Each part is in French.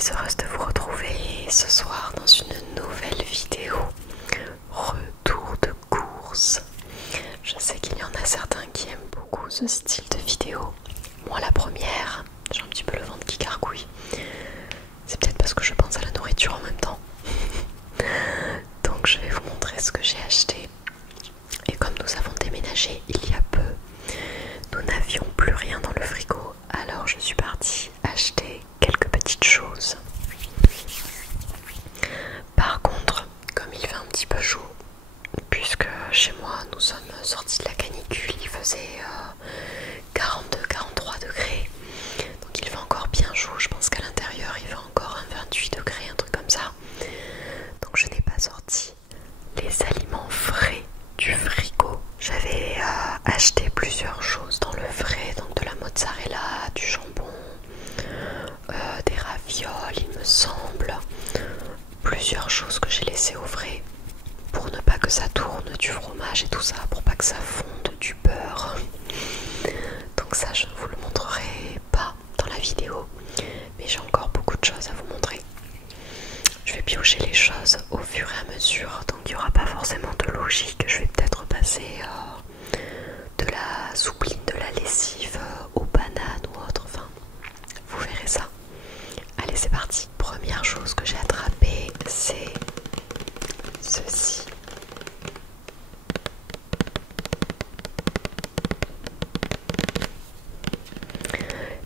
suis heureuse de vous retrouver ce soir dans une nouvelle vidéo retour de course. Je sais qu'il y en a certains qui aiment beaucoup ce style de vidéo. Moi la première, j'ai un petit peu le ventre qui gargouille. C'est peut-être parce que je pense à la nourriture en même temps. Donc je vais vous montrer ce que j'ai acheté. Et comme nous avons déménagé il y a peu, nous n'avions plus rien dans le frigo. Alors je suis partie acheter quelques petites choses. Par contre, comme il fait un petit peu chaud, puisque chez moi nous sommes sortis de la canicule, il faisait 42-43 degrés. Donc il fait encore bien chaud, je pense qu'à l'intérieur il fait encore un 28 degrés, un truc comme ça. Donc je n'ai pas sorti les aliments frais du frigo. J'avais acheté plusieurs choses dans le frais, donc de la mozzarella, du jambon, des ravioles il me semble, plusieurs choses que j'ai laissées au frais pour ne pas que ça tourne, du fromage et tout ça, pour pas que ça fonde, du beurre. Donc ça je ne vous le montrerai pas dans la vidéo, mais j'ai encore beaucoup de choses à vous montrer. Je vais piocher les choses au fur et à mesure, donc il n'y aura pas forcément de logique. Je vais peut-être passer de la soupline, de la lessive aux bananes ou autre, enfin vous verrez ça. Allez, c'est parti. Première chose que j'ai attrapée, c'est ceci.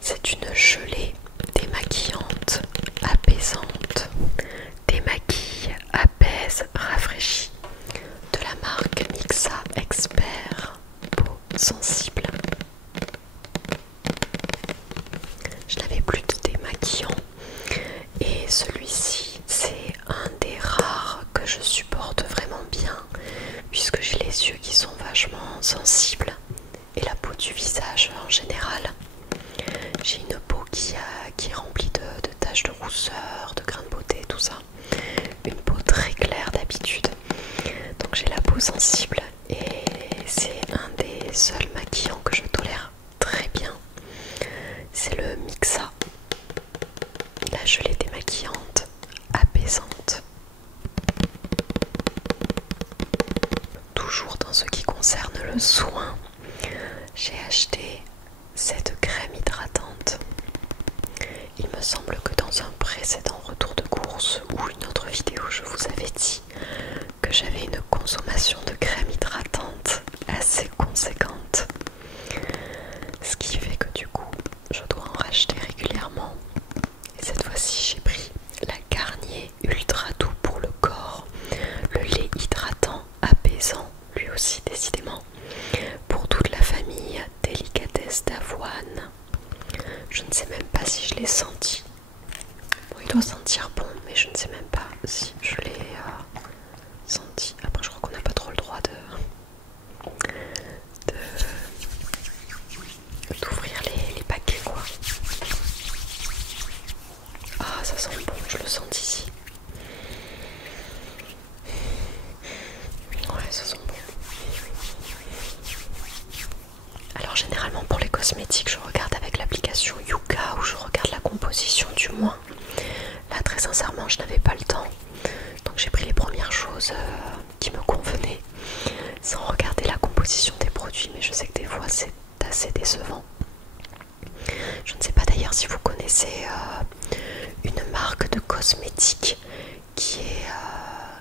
C'est une gelée démaquillante, apaisante, démaquille, apaise, rafraîchit, de la marque Mixa Expert, peau sensible. Je n'avais plus de démaquillant et celui-ci c'est un des rares que je supporte vraiment bien, puisque j'ai les yeux qui sont vachement sensibles et la peau du visage en général. J'ai une peau qui est remplie de taches de rousseur, de grains de beauté, tout ça. Une peau très claire d'habitude. Donc j'ai la peau sensible et c'est un des seuls maquillants que je tolère très bien. C'est le Mixa. La gelée démaquillante, apaisante. Toujours dans ce qui concerne le soin, j'ai acheté cette crème hydratante. Il me semble que dans un précédent retour de course ou une autre vidéo, je vous avais dit que j'avais une consommation de crème hydratante assez conséquente. Ce qui fait que du coup, je dois en racheter régulièrement. Et cette fois-ci, j'ai pris la Garnier Ultra Doux pour le corps, le lait hydratant apaisant, lui aussi décidément, pour toute la famille, délicatesse d'avoine. Je ne sais même pas si je l'ai senti. Bon, il doit sentir bon, mais je ne sais même pas si je l'ai senti. Après, je crois qu'on n'a pas trop le droit d'ouvrir les paquets, quoi. Ah, ça sent bon, je le sens ici. Ouais, ça sent bon. Alors généralement pour les cosmétiques, je regarde avec l'application Yuka, où je regarde la composition du mois. Là, très sincèrement, je n'avais pas le temps. Donc j'ai pris les premières choses qui me convenaient, sans regarder la composition des produits. Mais je sais que des fois, c'est assez décevant. Je ne sais pas d'ailleurs si vous connaissez une marque de cosmétiques qui est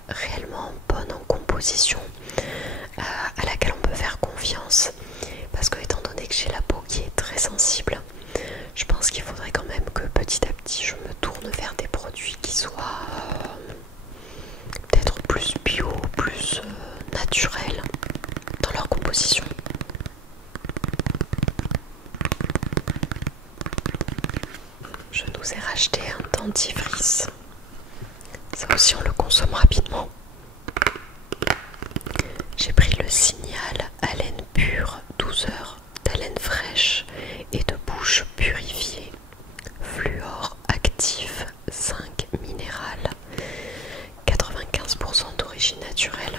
réellement bonne en composition, à laquelle on peut faire confiance. Parce que étant donné que j'ai la peau qui est très sensible, je pense qu'il faudrait quand même que petit à petit je me tourne vers des produits qui soient peut-être plus bio, plus naturels dans leur composition. Je nous ai racheté un dentifrice. Ça aussi on le consomme rapidement. J'ai pris le Signal haleine pure 12 heures d'haleine fraîche et de bouche purifiée, fluor actif 5 minéral, 95% d'origine naturelle.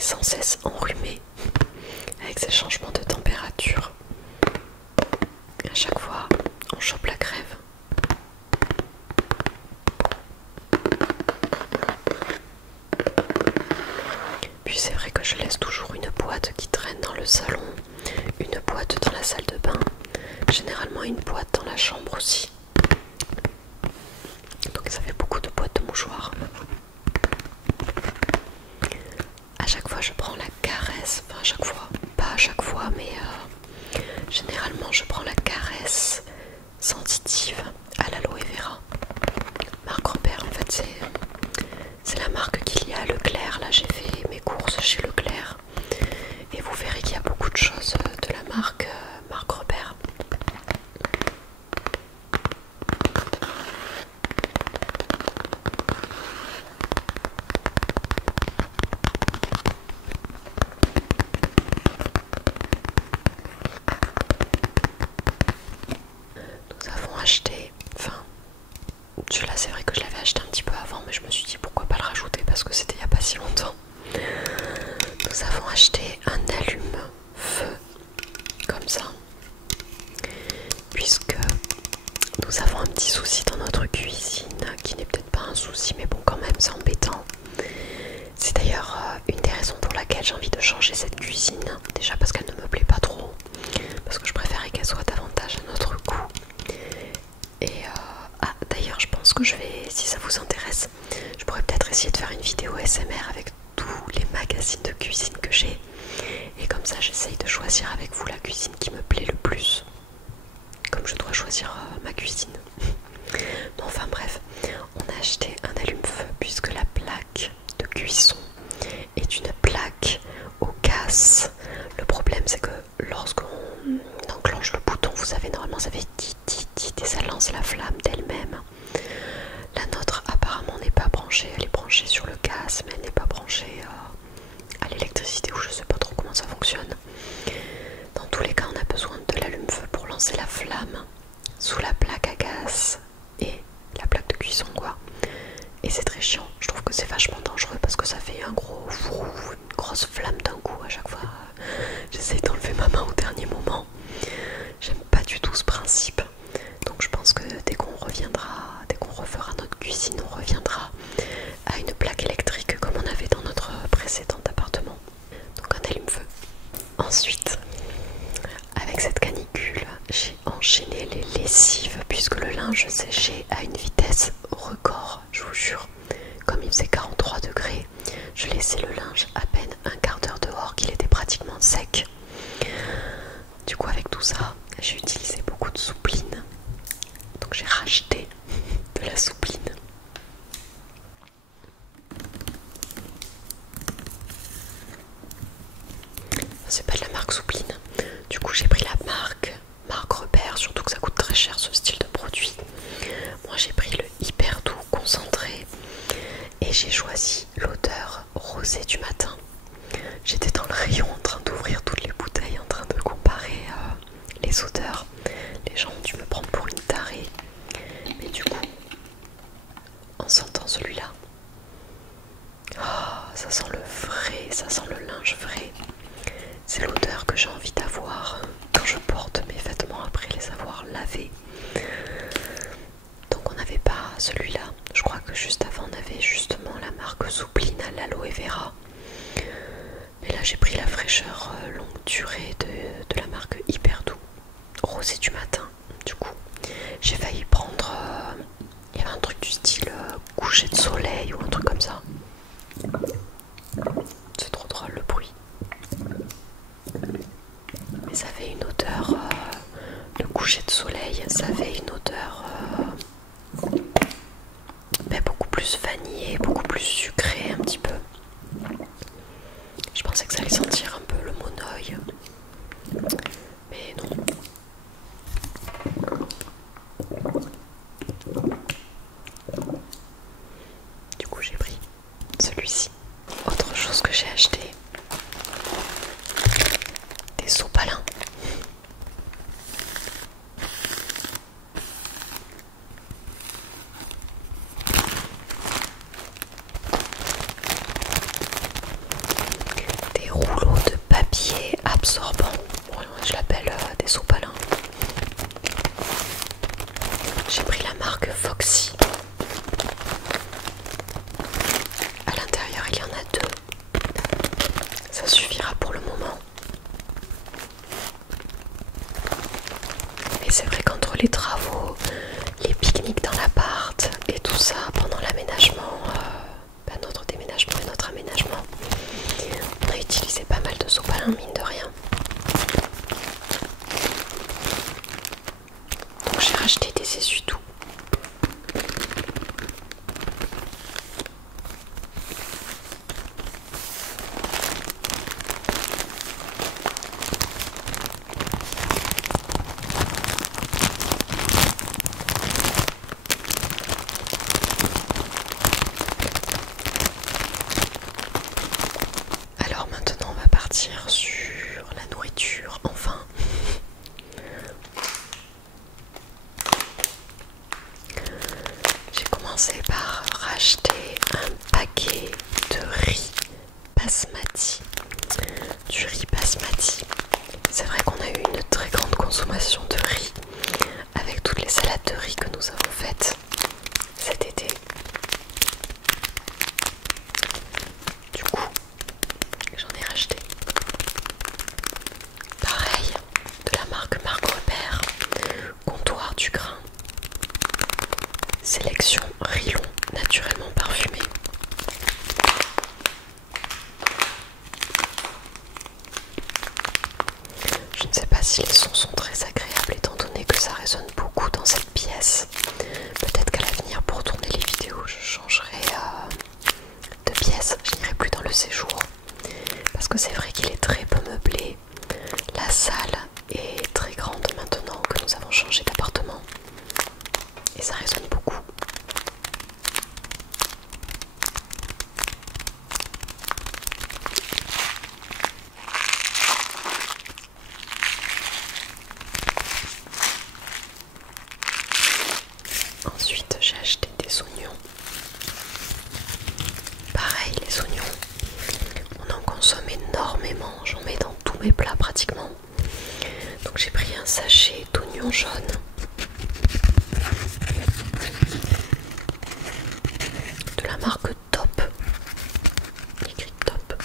est sans cesse enrhumé avec ces changements de température. À chaque fois, on chope la crève. Puis c'est vrai que je laisse toujours une boîte qui traîne dans le salon, une boîte dans la salle de bain, généralement une boîte dans la chambre aussi. Donc ça fait beaucoup de boîtes de mouchoirs. À chaque fois je prends la caresse, enfin à chaque fois, pas à chaque fois, mais généralement je prends la caresse sensitive à l'aloe vera. Marque Robert, en fait c'est la marque qu'il y a à Leclerc. Là j'ai fait mes courses chez Leclerc et vous verrez qu'il y a beaucoup de choses de la marque Robert. Nous avons acheté, enfin celui-là c'est vrai que je l'avais acheté un petit peu avant, mais je me suis dit pourquoi pas le rajouter parce que c'était il n'y a pas si longtemps. Nous avons acheté un allume-feu comme ça, puisque nous avons un petit souci dans notre cuisine, qui n'est peut-être pas un souci, mais bon quand même c'est embêtant. C'est d'ailleurs une des raisons pour laquelle j'ai envie de changer cette cuisine. Déjà parce qu'elle ne me plaît pas trop, parce que je préférais qu'elle soit davantage à notre goût. Et d'ailleurs je pense que je vais, si ça vous intéresse, je pourrais peut-être essayer de faire une vidéo SMR avec tous les magazines de cuisine que j'ai. Et comme ça j'essaye de choisir avec vous la cuisine qui me plaît le plus. Comme je dois choisir ma cuisine. Bon, enfin bref, on a acheté un allume-feu puisque la plaque de cuisson est une plaque au gaz. Le problème c'est que lorsqu'on enclenche le bouton, vous savez, normalement ça fait tit tit tit et ça lance la flamme d'elle-même. La nôtre apparemment n'est pas branchée, elle est branchée sur le gaz mais elle n'est pas branchée à l'électricité, ou je sais pas trop comment ça fonctionne. Dans tous les cas on a besoin de l'allume-feu pour lancer la flamme sous la plaque à gaz et la plaque de cuisson quoi. Et c'est très chiant, je trouve que c'est vachement dangereux parce que ça fait un gros frou, une grosse flamme d'un coup à chaque fois. J'essaie d'enlever ma main au dernier moment. J'aime pas du tout ce principe. Donc je pense que dès qu'on reviendra, dès qu'on refera notre cuisine, on reviendra à une plaque électrique comme on avait dans notre précédent appartement. Donc un allume-feu. Ensuite, avec cette canicule, j'ai enchaîné les lessives puisque le linge séchait à une vitesse record, je vous jure. Comme il faisait 43 degrés, je laissais le linge à peine un quart d'heure dehors qu'il était pratiquement sec. Du coup avec tout ça, j'ai utilisé beaucoup de soupline. Donc j'ai racheté de la soupline. C'est pas de la marque Soupline. Du coup j'ai pris la marque Robert, surtout que ça coûte très cher ce style de produit. Moi j'ai pris le hyper doux concentré et j'ai choisi l'odeur rosée du matin. J'étais dans le rayon en train d'ouvrir toutes les bouteilles, en train de comparer les odeurs. Les gens ont dû me prendre pour une tarée. Mais du coup, en sentant celui-là, oh, ça sent le vrai, ça sent le linge vrai. C'est l'odeur que j'ai envie d'avoir quand je porte mes vêtements après les avoir lavés. Donc on n'avait pas celui-là. Je crois que juste avant on avait justement la marque Soupline à l'aloe vera. Mais là j'ai pris la fraîcheur longue durée de la marque Hyper Doux, rosé du matin. Du coup j'ai failli prendre, il y avait un truc du style coucher de soleil ou un truc comme ça. C'est trop drôle le bruit. Mais ça avait une odeur, le coucher de soleil, ça avait une odeur beaucoup plus vanillée, beaucoup plus sucrée un petit peu. Je pensais que ça allait sentir un peu le monoeil, mais non. Du coup j'ai pris rouleaux de papier absorbant. Bon, je l'appelle des sopalins. J'ai pris la marque Foxy. À l'intérieur, il y en a 2. Ça suffira pour le moment. Mais c'est vrai qu'entre les travaux, les pique-niques dans l'appart et tout ça pendant l'aménagement, notre déménagement et notre aménagement, on a utilisé pas mal de sopalin, mine de rien. Donc j'ai racheté des essuie-tout. Alors maintenant on va partir sur la nourriture, enfin. J'ai commencé par racheter un paquet de riz basmati. Du riz basmati. C'est vrai qu'on a eu une très grande consommation de riz avec toutes les salades de riz que nous avons faites cet été. Du coup, j'en ai racheté. Pareil, de la marque Marc Repère, comptoir du grain. Sélection riz long naturellement parfumé. Je ne sais pas si les sons sont très agréables étant donné que ça résonne beaucoup dans cette pièce. Peut-être qu'à l'avenir pour tourner les vidéos je changerai de pièce, je n'irai plus dans le séjour. Parce que c'est vrai qu'il est très peu meublé. La salle est très grande maintenant que nous avons changé d'appartement. Et ça résonne beaucoup. Ensuite, j'ai acheté des oignons. Pareil, les oignons, on en consomme énormément. J'en mets dans tous mes plats pratiquement. Donc j'ai pris un sachet d'oignons jaunes. De la marque Top. Écrit Top.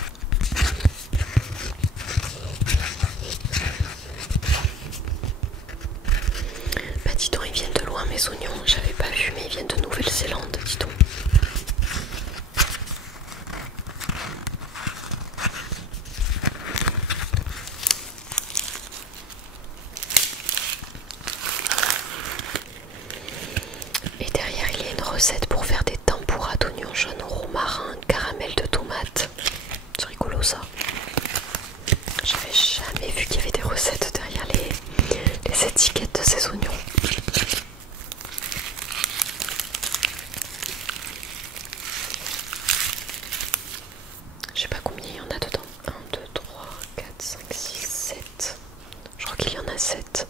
Bah dis donc, ils viennent de loin mes oignons. J'avais pas vu, mais ils viennent de Nouvelle-Zélande, dis donc. Et derrière, il y a une recette pour faire des tempura d'oignons jaunes au romarin, caramel de tomate. C'est rigolo ça. J'avais jamais vu qu'il y avait des recettes derrière les étiquettes de ces oignons. Je sais pas combien il y en a dedans. 1, 2, 3, 4, 5, 6, 7. Je crois qu'il y en a 7.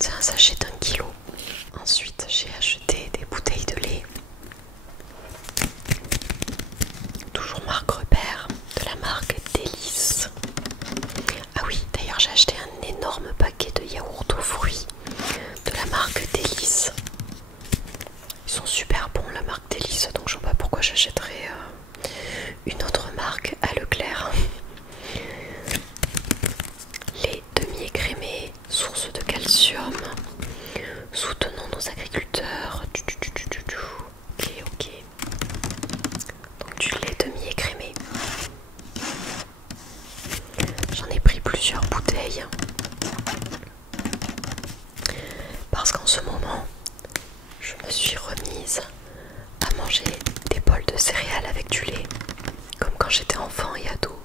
C'est un sachet d'1 kg. Ensuite, j'ai acheté des bouteilles de lait. Toujours marque Repère, de la marque Délice. Ah oui, d'ailleurs j'ai acheté un énorme paquet de yaourts aux fruits de la marque Délice. Ils sont super bons, la marque Délice, donc je vois pas pourquoi j'achèterais une autre marque à Leclerc. Les demi-écrémés, source de calcium. Soutenons nos agriculteurs. Ok, ok. Donc du lait demi-écrémé. J'en ai pris plusieurs bouteilles. Parce qu'en ce moment, je me suis remise à manger des bols de céréales avec du lait. Comme quand j'étais enfant et ado.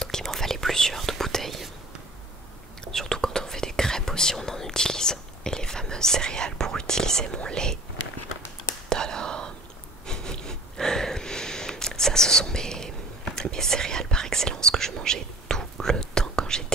Donc il m'en fallait plusieurs de bouteilles. Surtout quand on fait des crêpes aussi, on en utilise. Et les fameuses céréales pour utiliser mon lait. Tada. Ça, ce sont mes céréales par excellence que je mangeais tout le temps quand j'étais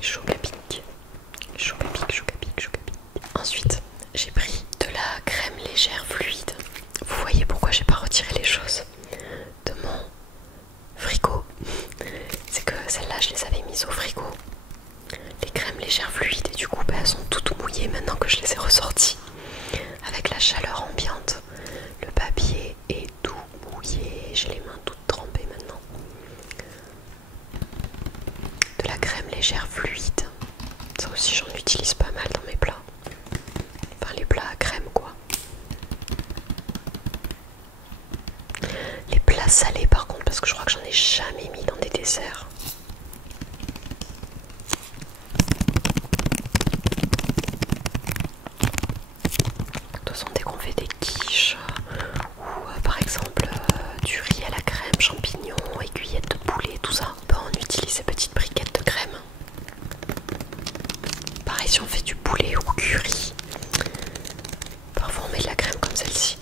Chaud à pic. Chaud à pic, chaud à pic, chaud à pic. Ensuite, j'ai pris de la crème légère fluide. Vous voyez pourquoi j'ai pas retiré les choses de mon frigo. C'est que celles-là, je les avais mises au frigo. Les crèmes légères fluides et du coup, elles sont toutes mouillées maintenant que je les ai ressorties. Avec la chaleur ambiante, le papier est tout mouillé. J'ai les mains toutes trempées maintenant. De la crème légère fluide. Ça aussi, j'en utilise pas mal dans mes plats. Enfin, les plats à crème, quoi. Les plats salés, par contre, parce que je crois que j'en ai jamais mis dans des desserts. De toute façon, dès qu'on fait des quiches ou par exemple du riz à la crème, champignons, aiguillettes de poulet, tout ça, on utilise ces petites briquettes de crème. Pareil si on fait du poulet ou curry, parfois on met de la crème comme celle-ci.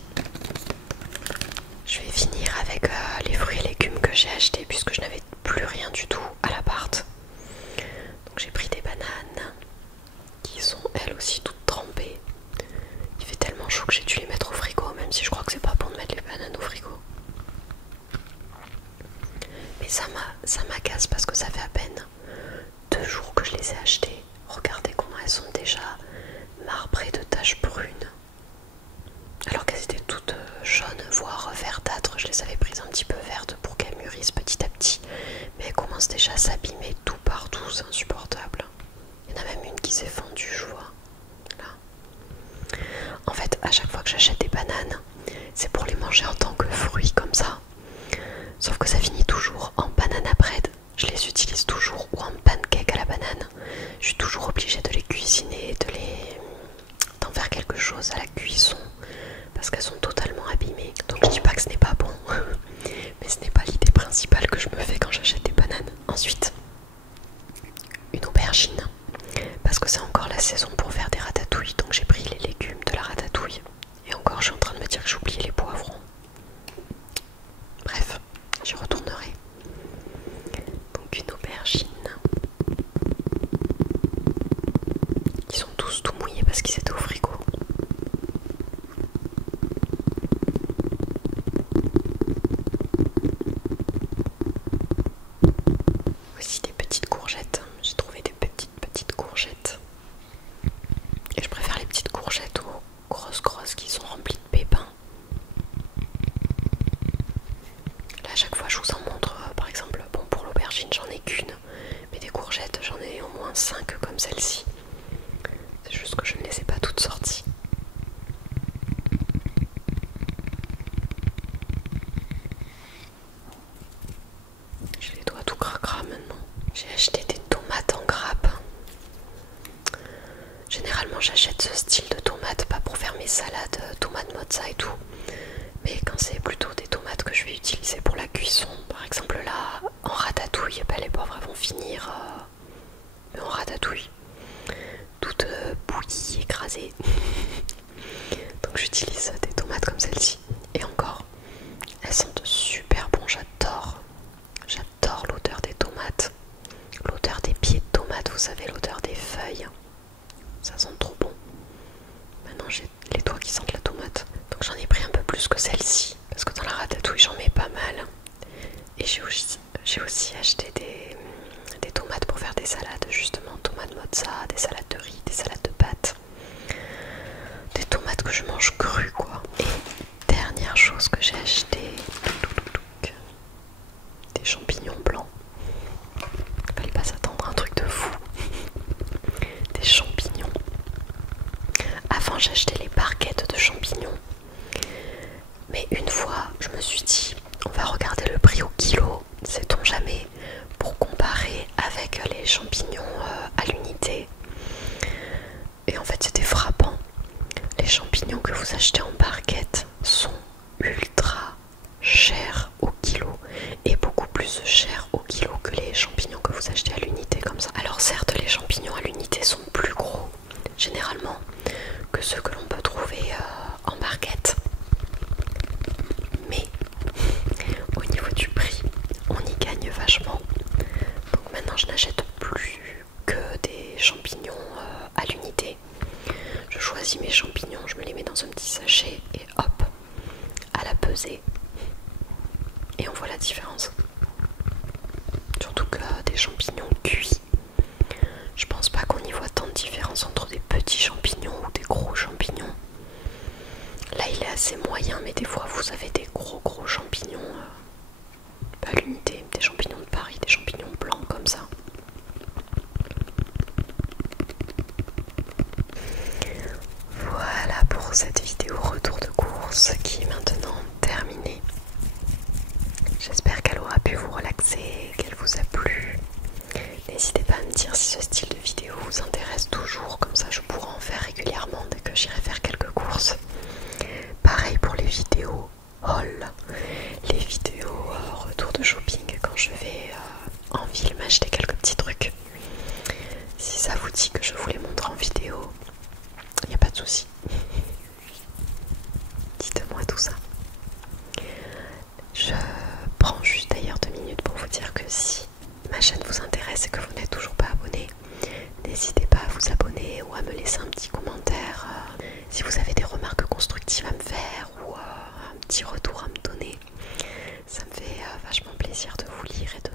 Je vais finir avec les fruits et légumes que j'ai achetés puisque je n'avais plus rien du tout à l'appart. Donc j'ai pris des bananes qui sont elles aussi toutes trempées. Il fait tellement chaud que j'ai dû les mettre au frigo, même si je crois que c'est pas bon de mettre les bananes au frigo. Mais ça m'agace parce que ça fait à peine 2 jours que je les ai achetées. Regardez comment elles sont déjà marbrées de taches brunes. Alors qu'elles étaient toutes jaunes, voire verdâtres. Je les avais prises un petit peu vertes pour qu'elles mûrissent petit à petit. Mais elles commencent déjà à s'abîmer tout partout, c'est insupportable. Il y en a même une qui s'est fendue, je vois. Là. En fait, à chaque fois que j'achète des bananes, c'est pour les manger en tant que fruits comme ça. Sauf que ça finit toujours en banana bread. Je les utilise toujours ou en pancake à la banane. Je suis toujours obligée de les cuisiner, d'en faire quelque chose à la cuisson parce qu'elles sont totalement abîmées. Donc je dis pas que ce n'est pas bon, mais ce n'est pas l'idée principale que je me fais quand j'achète des bananes. Ensuite, une aubergine parce que c'est encore la saison pour faire des ratatouilles. Donc j'ai pris les légumes de la ratatouille. Et encore, je suis en train de me dire que j'ai oublié les poivrons. Bref, j'y retournerai. Donc une aubergine. Ils sont tous tout mouillés parce qu'ils étaient au frigo. Aussi des petites courgettes. J'ai trouvé des petites courgettes. Et je préfère les petites courgettes aux grosses qui sont remplies de pépins. Là à chaque fois je vous en montre, par exemple, bon pour l'aubergine j'en ai qu'une, mais des courgettes j'en ai au moins 5 comme celle-ci. C'est juste que je ne les ai pas toutes sorties. J'ai les doigts tout cracra maintenant. J'ai acheté des tomates en grappe. Généralement j'achète ce style de tomates pas pour faire mes salades, tomates mozza et tout, mais quand c'est plutôt des tomates que je vais utiliser pour la cuisson. Par exemple là en ratatouille, les pauvres vont finir mais en ratatouille toutes bouillies, écrasées. Donc j'utilise des tomates comme celle-ci. Et encore, elles sentent super bon, j'adore l'odeur des tomates, l'odeur des pieds de tomates, vous savez, l'odeur des feuilles. Ça sent trop bon. Maintenant j'ai les doigts qui sentent la tomate. Donc j'en ai pris un peu plus que celle-ci parce que dans la ratatouille j'en mets pas mal. Et j'ai aussi acheté des tomates pour faire des salades, justement, tomates mozza, des salades de riz, des salades de pâtes. Des tomates que je mange crues, quoi. Et dernière chose que j'ai acheté, des champignons blancs. Fallait pas s'attendre à un truc de fou. Des champignons. Avant j'achetais les barquettes de champignons. Mais une fois je me suis dit, on va regarder le prix au kilo, sait-on jamais, pour comparer avec les champignons à l'unité. Et en fait c'était frappant. Les champignons que vous achetez en barquette sont ultra chers au kilo. Et beaucoup plus chers au kilo que les champignons que vous achetez à l'unité comme ça. Alors certes les champignons à l'unité sont plus gros généralement que ceux que l'on peut trouver en barquette. Mais et on voit la différence. Surtout que des champignons cuits, je pense pas qu'on y voit tant de différence entre des petits champignons ou des gros champignons. Là il est assez moyen, mais des fois vous avez des gros champignons à l'unité, des champignons de Paris, des champignons blancs comme ça. Voilà pour cette vidéo retour de course qui est maintenant terminée. J'espère qu'elle aura pu vous relaxer, qu'elle vous a plu. N'hésitez pas à me dire si ce style de vidéo vous intéresse toujours, comme ça je pourrai en faire régulièrement dès que j'irai faire quelques courses. Pareil pour les vidéos haul, les vidéos retour de shopping quand je vais en ville m'acheter quelques petits trucs. Si ça vous dit que je vous les montre en vidéo, il n'y a pas de souci. Dites-moi tout ça. Je prends juste d'ailleurs 2 minutes pour vous dire que si ma chaîne vous intéresse et que vous n'êtes toujours pas abonné, n'hésitez pas à vous abonner ou à me laisser un petit commentaire si vous avez des remarques constructives à me faire ou un petit retour à me donner. Ça me fait vachement plaisir de vous lire et de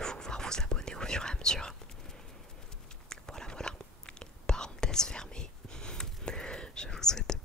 vous voir vous abonner au fur et à mesure. Voilà, parenthèse fermée. Je vous souhaite de